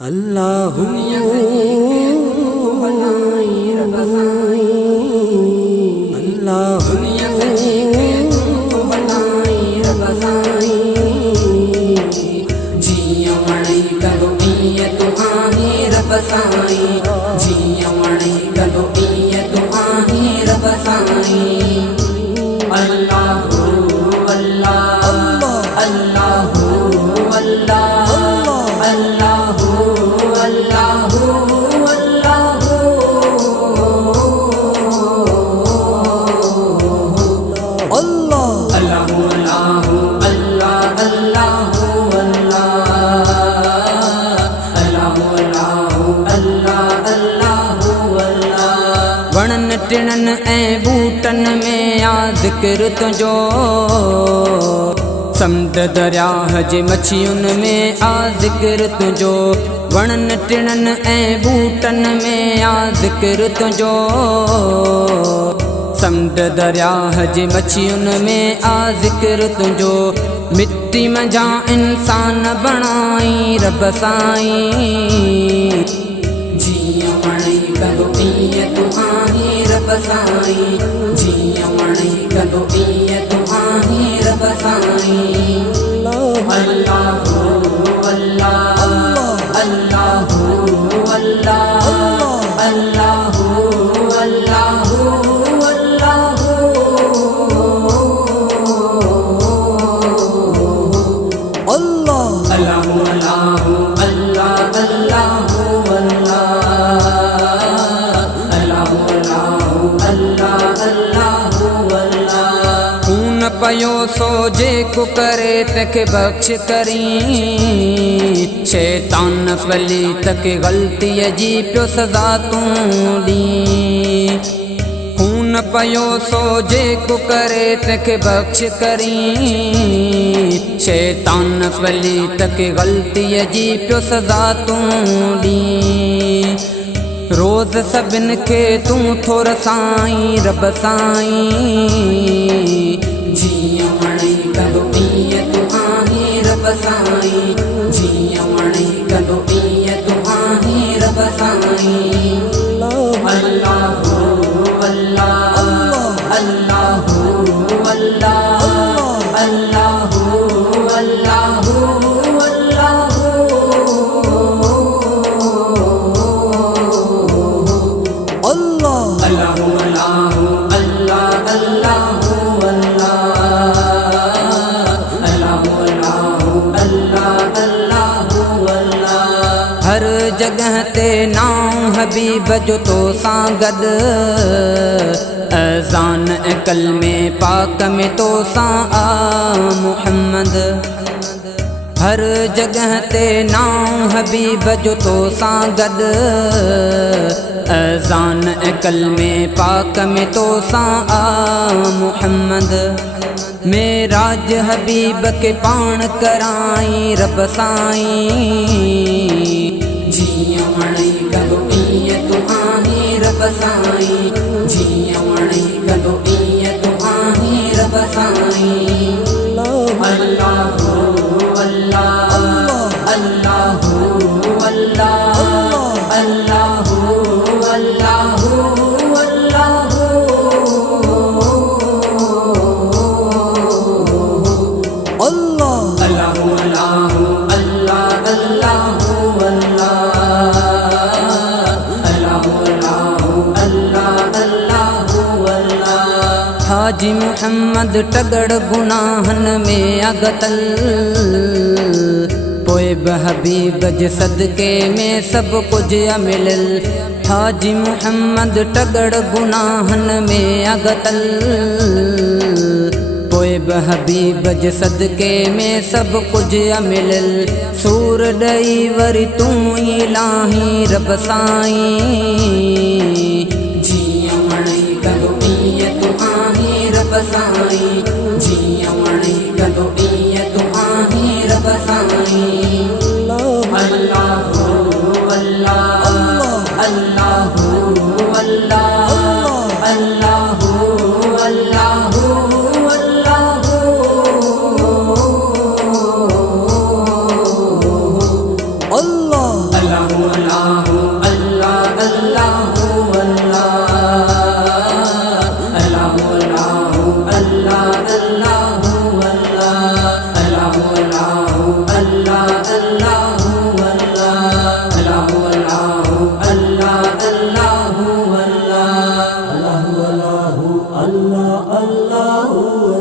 अल्लाहु अल्लाहु जिया मणि कदो पिय तुहानी रब साईं जिया मणि कदो पिय तुहानी रब साईं अल्लाहु अल्लाह अल्लाहु अल्लाह अल्लाहु अल्लाहु अल्लाहु अल्लाहु अल्लाहु अल्लाह अल्लाहु अल्लाह अल्लाहु अल्लाह अल्लाहु अल्लाह वणन टिणन ऐं बूटन में आ ज़िक्र तुंहिंजो समुंड दरिया जे मछियुनि में आ ज़िक्र तुंहिंजो वणन टिणन ऐं बूटन में आ ज़िक्र तुंहिंजो समुंड दरिया जे मछियुनि में आ ज़िक्र तुंहिंजो मिट्टी मंझा इंसान बणाई रब साईं जिया मणि कदो पिय तुहानी रब साईं जिया मणि कदो पिय तुहानी रब साईं अल्लाहु अल्लाह अल्लाहु अल्लाह अल्लाहु अल्लाहु अल्लाहु अल्लाहु अल्लाह अल्लाहु अल्लाहु अल्लाहु अल्लाह अल्लाहु अल्लाह खून पयो सो जेको करे तंहिंखे बख़्श करी शैतान पली तक ग़लतीअ जी पियो सज़ा तूं ॾी खून पयो सो जेको करे तंहिंखे बख़्श करी शैतान पली तक ग़लतीअ जी पियो सज़ा तूं ॾी रोज़ सभिनि खे तूं थोर साईं रब साईं जिया मणि कदो पिय तुहानी रब साईं जिया मणि कदो पिय तुहानी रब साईं अल्लाहु अल्लाह अल्लाहु अल्लाह अल्लाहु अल्लाहु अल्लाहु अल्लाहु अल्लाह अल्लाहु अल्लाहु अल्लाहु अल्लाह अल्लाहु अल्लाह हर जगह ते नाम हबीब जो तो सां गॾु अज़ान ऐं कलमे पाक में तो सां आ मुहम्मद हर जगह ते नाम हबीब जो तो सां गॾु अज़ान ऐं कलमे पाक में तो सां आ मुहम्मद मेराज हबीब के पाण कराई रब साईं जिया मणि कदो पिय तुहानी रब साईं जिया मणि कदो पिय तुहानी रब साईं अल्लाहु अल्लाह अल्लाहु अल्लाह अल्लाहु अल्लाहु अल्लाहु अल्लाहु अल्लाह अल्लाहु अल्लाहु अल्लाह अल्लाहु अल्लाह हाजी मुहम्मद टगड़ गुनाहन में अगतल पोइ बि हबीब जे सदके में सभु कुझु मिलल हाजी मुहम्मद टगड़ गुनाहन में अगतल पोइ बि हबीब जे सदके में सभु कुझु मिलल सूर ॾेई वरी तूं ई लाही रब साईं जिया मणि कदो पिय तुहानी रब साईं जिया मणि कदो पिय तुहानी रब साईं अल्लाहु अल्लाह अल्लाहु अल्लाह अल्लाहु अल्लाहु अल्लाह Allah